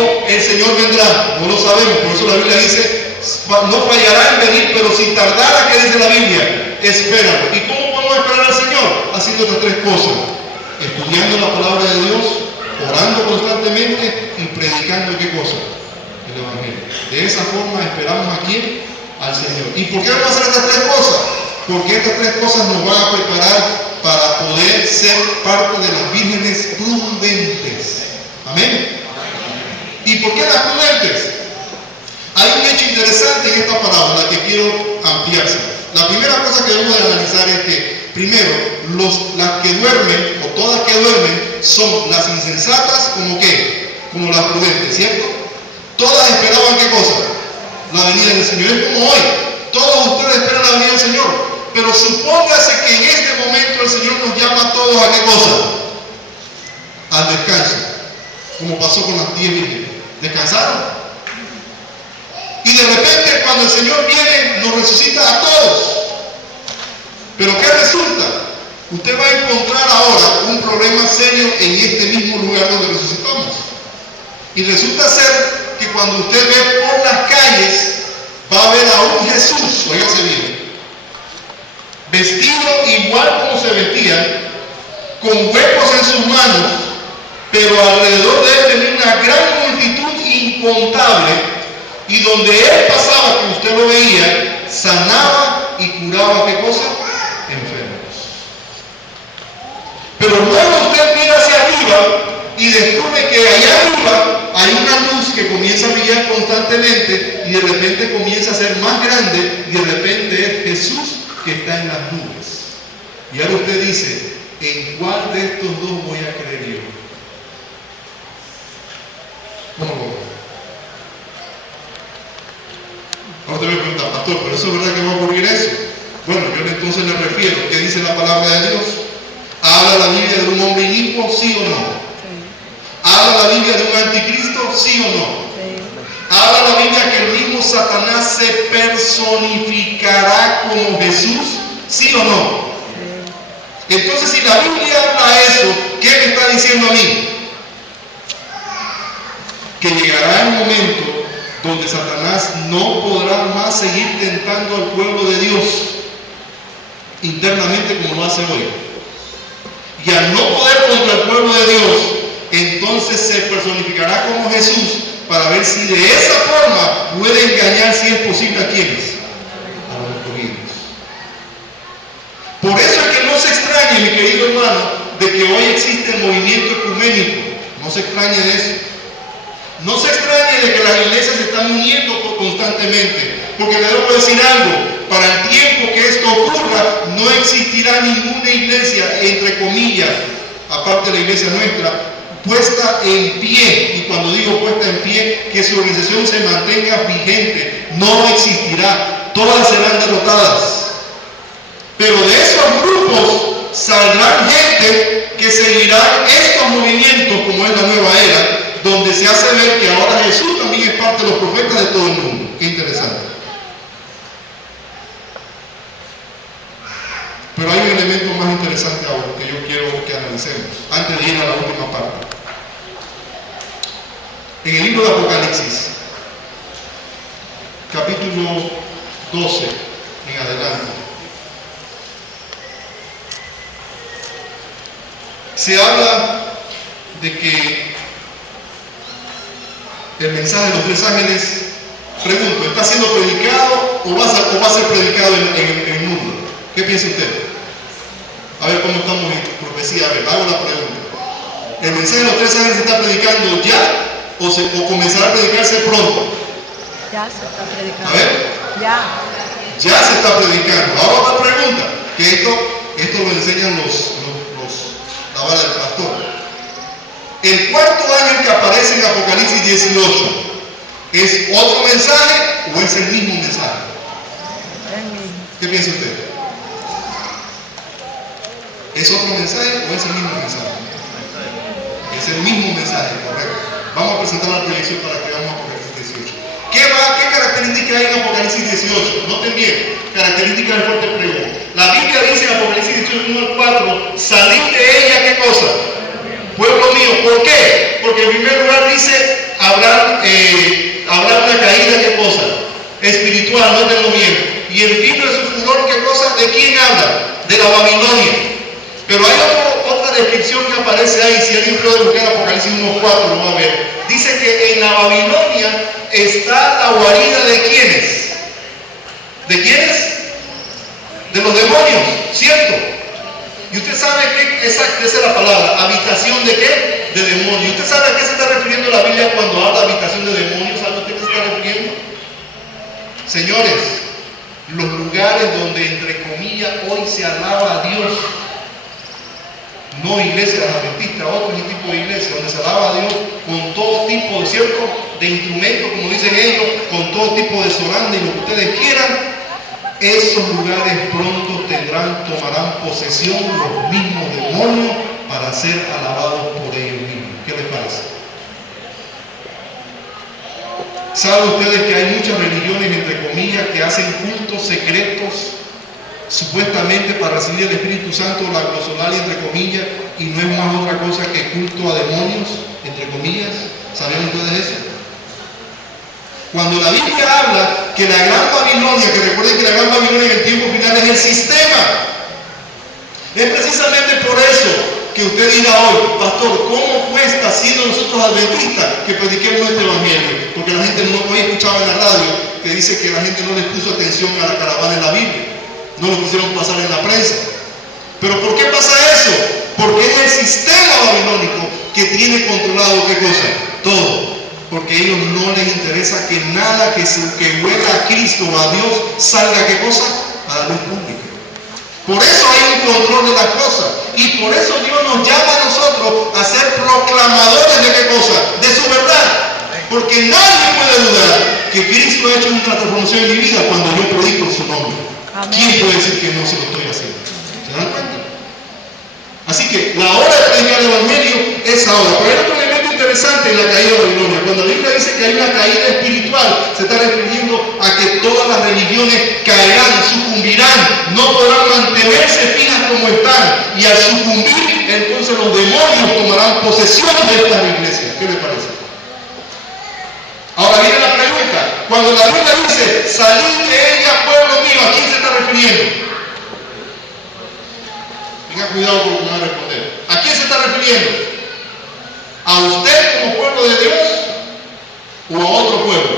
tiempo el Señor vendrá. No lo sabemos, por eso la Biblia dice, no fallará en venir, pero si tardara, ¿qué dice la Biblia? Espéralo. ¿Y cómo podemos esperar al Señor? Haciendo estas tres cosas: estudiando la palabra de Dios, orando constantemente y predicando ¿qué cosa? El Evangelio. De esa forma esperamos a quién? Al Señor. ¿Y por qué vamos a hacer estas tres cosas? Porque estas tres cosas nos van a preparar para poder ser parte de las vírgenes prudentes. Amén. ¿Y por qué las prudentes? Hay un hecho interesante en esta parábola que quiero ampliarse. La primera cosa que debemos de analizar es que, primero, las que duermen, o todas que duermen, son las insensatas como qué, como las prudentes, ¿cierto? Todas esperaban ¿qué cosa? La venida del Señor. Es como hoy, todos ustedes esperan la venida del Señor. Pero supóngase que en este momento el Señor nos llama a todos ¿a qué cosa? Al descanso, como pasó con las 10 vírgenes. ¿Descansaron? Y de repente cuando el Señor viene nos resucita a todos. Pero ¿qué resulta? Usted va a encontrar ahora un problema serio en este mismo lugar donde resucitamos. Y resulta ser que cuando usted ve por las calles va a ver a un Jesús, óigase bien, vestido igual como se vestían, con huecos en sus manos, pero alrededor de él tenía una gran multitud incontable, y donde él pasaba, que usted lo veía, sanaba y curaba ¿qué cosa? Enfermos. Pero luego usted mira hacia arriba y descubre que allá arriba hay una luz que comienza a brillar constantemente y de repente comienza a ser más grande y de repente es Jesús que está en las nubes. Y ahora usted dice, ¿en cuál de estos dos voy a creer yo? ¿Cómo lo veo? Ahora te voy a preguntar, pastor, ¿pero eso es verdad que va a ocurrir eso? Bueno, yo entonces le refiero, ¿qué dice la palabra de Dios? ¿Habla la Biblia de un hombre inicuo, sí o no? ¿Habla la Biblia de un anticristo, sí o no? ¿Habla la Biblia que el mismo Satanás se personificará como Jesús, sí o no? Entonces, si la Biblia habla eso, ¿qué me está diciendo a mí? Que llegará el momento donde Satanás no podrá más seguir tentando al pueblo de Dios internamente como lo hace hoy. Y al no poder contra el pueblo de Dios, entonces se personificará como Jesús para ver si de esa forma puede engañar, si es posible, a quienes, a los escogidos. Por eso es que no se extrañe, mi querido hermano, de que hoy existe el movimiento ecuménico. No se extrañe de eso. No se extrañe de que las iglesias se están uniendo constantemente, porque le debo decir algo: para el tiempo que esto ocurra, no existirá ninguna iglesia, entre comillas, aparte de la iglesia nuestra, puesta en pie. Y cuando digo puesta en pie, que su organización se mantenga vigente. No existirá, todas serán derrotadas. Pero de esos grupos saldrán gente que seguirá estos movimientos, como es la nueva era, donde se hace ver que ahora Jesús también es parte de los profetas de todo el mundo. Qué interesante. Pero hay un elemento más interesante ahora que yo quiero que analicemos, antes de ir a la última parte. En el libro de Apocalipsis, capítulo 12 en adelante, se habla de que el mensaje de los 3 ángeles, pregunto, ¿está siendo predicado o va a ser predicado en el mundo? ¿Qué piensa usted? A ver cómo estamos en profecía. A ver, hago la pregunta. ¿El mensaje de los 3 ángeles se está predicando ya o comenzará a predicarse pronto? Ya se está predicando. A ver. Ya se está predicando. Ahora otra pregunta, que esto lo enseñan la vara del pastor. El cuarto ángel que aparece en Apocalipsis 18, ¿es otro mensaje o es el mismo mensaje? ¿Qué piensa usted? ¿Es otro mensaje o es el mismo mensaje? Es el mismo mensaje, correcto. Vamos a presentar la proyección para que veamos Apocalipsis 18. ¿Qué característica hay en Apocalipsis 18? Noten bien, características del fuerte pregón. La Biblia dice en Apocalipsis 18, 1 al 4, salid de ella, ¿qué cosa? Pueblo mío. ¿Por qué? Porque en primer lugar dice, habrá espiritual, nótenlo bien. Y el vino de su furor, ¿qué cosa? ¿De quién habla? De la Babilonia. Pero hay otra descripción que aparece ahí. Si alguien puede buscar Apocalipsis 1:4, lo va a ver. Dice que en la Babilonia está la guarida de ¿quiénes? ¿De quiénes? De los demonios, ¿cierto? Y usted sabe que esa es la palabra, habitación de qué? De demonios. ¿Usted sabe a qué se está refiriendo la Biblia cuando habla de habitación de demonios? ¿Sabe usted a qué se está refiriendo? Señores, los lugares donde entre comillas hoy se alaba a Dios, no iglesias adventistas, otro tipo de iglesia, donde se alaba a Dios con todo tipo de cierto de instrumentos, como dicen ellos, con todo tipo de sonanda y lo que ustedes quieran. Esos lugares pronto tomarán posesión los mismos demonios para ser alabados por ellos mismos. ¿Qué les parece? ¿Saben ustedes que hay muchas religiones, entre comillas, que hacen cultos secretos, supuestamente para recibir el Espíritu Santo, la glosolalia, entre comillas, y no es más otra cosa que culto a demonios, entre comillas? ¿Sabían ustedes eso? Cuando la Biblia habla que la gran Babilonia, que recuerden que la gran Babilonia en el tiempo final es el sistema, es precisamente por eso que usted dirá hoy, pastor, ¿cómo cuesta siendo nosotros adventistas que prediquemos este evangelio? Porque la gente no, hoy escuchaba en la radio que dice que la gente no les puso atención a la caravana en la Biblia, no lo pusieron pasar en la prensa. ¿Pero por qué pasa eso? Porque es el sistema babilónico que tiene controlado ¿qué cosa? Todo. Porque a ellos no les interesa que nada que huela a Cristo o a Dios salga ¿qué cosa? A la luz pública. Por eso hay un control de las cosas. Y por eso Dios nos llama a nosotros a ser proclamadores de qué cosa? De su verdad. Porque nadie puede dudar que Cristo ha hecho una transformación en mi vida cuando yo predico en su nombre. Amén. ¿Quién puede decir que no se lo estoy haciendo? ¿Se dan cuenta? Así que la hora de predicar el evangelio es ahora. Pero hay otro elemento interesante en la caída de Babilonia. Cuando la Biblia dice que hay una caída espiritual, se está refiriendo a que todas las religiones caerán, sucumbirán, no podrán mantenerse fijas como están. Y al sucumbir, entonces los demonios tomarán posesión de estas iglesias. ¿Qué les parece? Ahora viene la pregunta. Cuando la Biblia dice, salid de ella, pueblo mío, ¿a quién se está refiriendo? Tenga cuidado con lo que me va a responder. ¿A quién se está refiriendo? ¿A usted como pueblo de Dios o a otro pueblo?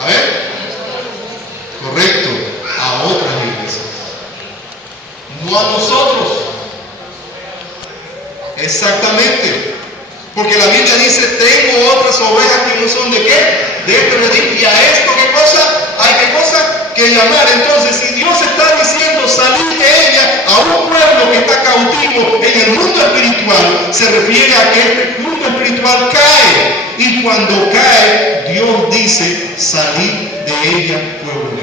A ver. Correcto, a otras iglesias. No a nosotros. Exactamente. Porque la Biblia dice, tengo otras ovejas que no son de qué? De este redil. Y a esto, ¿qué cosa? Hay qué cosa? Que llamar. Entonces, si Dios está diciendo salir de ella a un pueblo que está cautivo en el mundo espiritual, se refiere a que este mundo espiritual cae. Y cuando cae, Dios dice salir de ella, pueblo mío.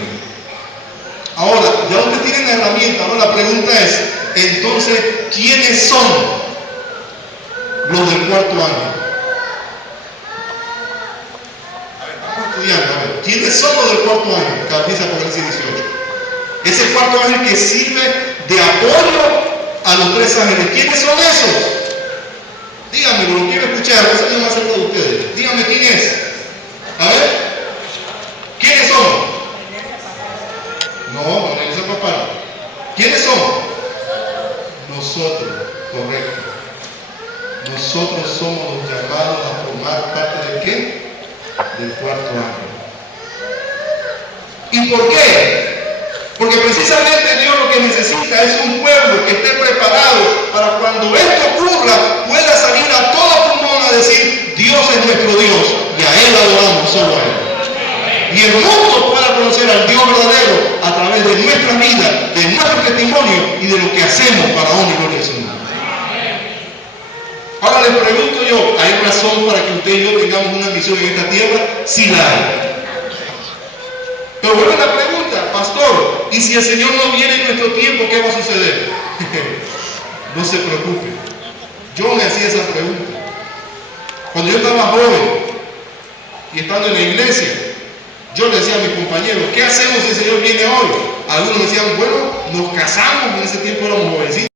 Ahora, ya ustedes tienen la herramienta. Ahora la pregunta es, entonces, ¿quiénes son los del cuarto año? A ver, ¿quiénes son los del cuarto año? Capítulo Apocalipsis 18. Es el cuarto ángel que sirve de apoyo a los tres ángeles. ¿Quiénes son esos? Díganme, lo quiero escuchar, no sé más cerca de ustedes. Díganme quién es. A ver, ¿quiénes son? No, la iglesia papá. ¿Quiénes son? Nosotros, correcto. Nosotros somos los llamados a formar parte de qué? Del cuarto ángel. ¿Y por qué? Porque precisamente Dios lo que necesita es un pueblo que esté preparado para cuando esto ocurra pueda salir a toda pulmón a decir Dios es nuestro Dios y a Él adoramos, solo a Él. Y el mundo pueda conocer al Dios verdadero a través de nuestra vida, de nuestro testimonio y de lo que hacemos para honra y gloria de su nombre. Ahora les pregunto yo, ¿hay razón para que usted y yo tengamos una misión en esta tierra? Sí la hay. Pero vuelve la pregunta, pastor, ¿y si el Señor no viene en nuestro tiempo, qué va a suceder? No se preocupe. Yo me hacía esa pregunta. Cuando yo estaba joven y estando en la iglesia, yo le decía a mis compañeros, ¿qué hacemos si el Señor viene hoy? Algunos decían, bueno, nos casamos, en ese tiempo éramos jovencitos.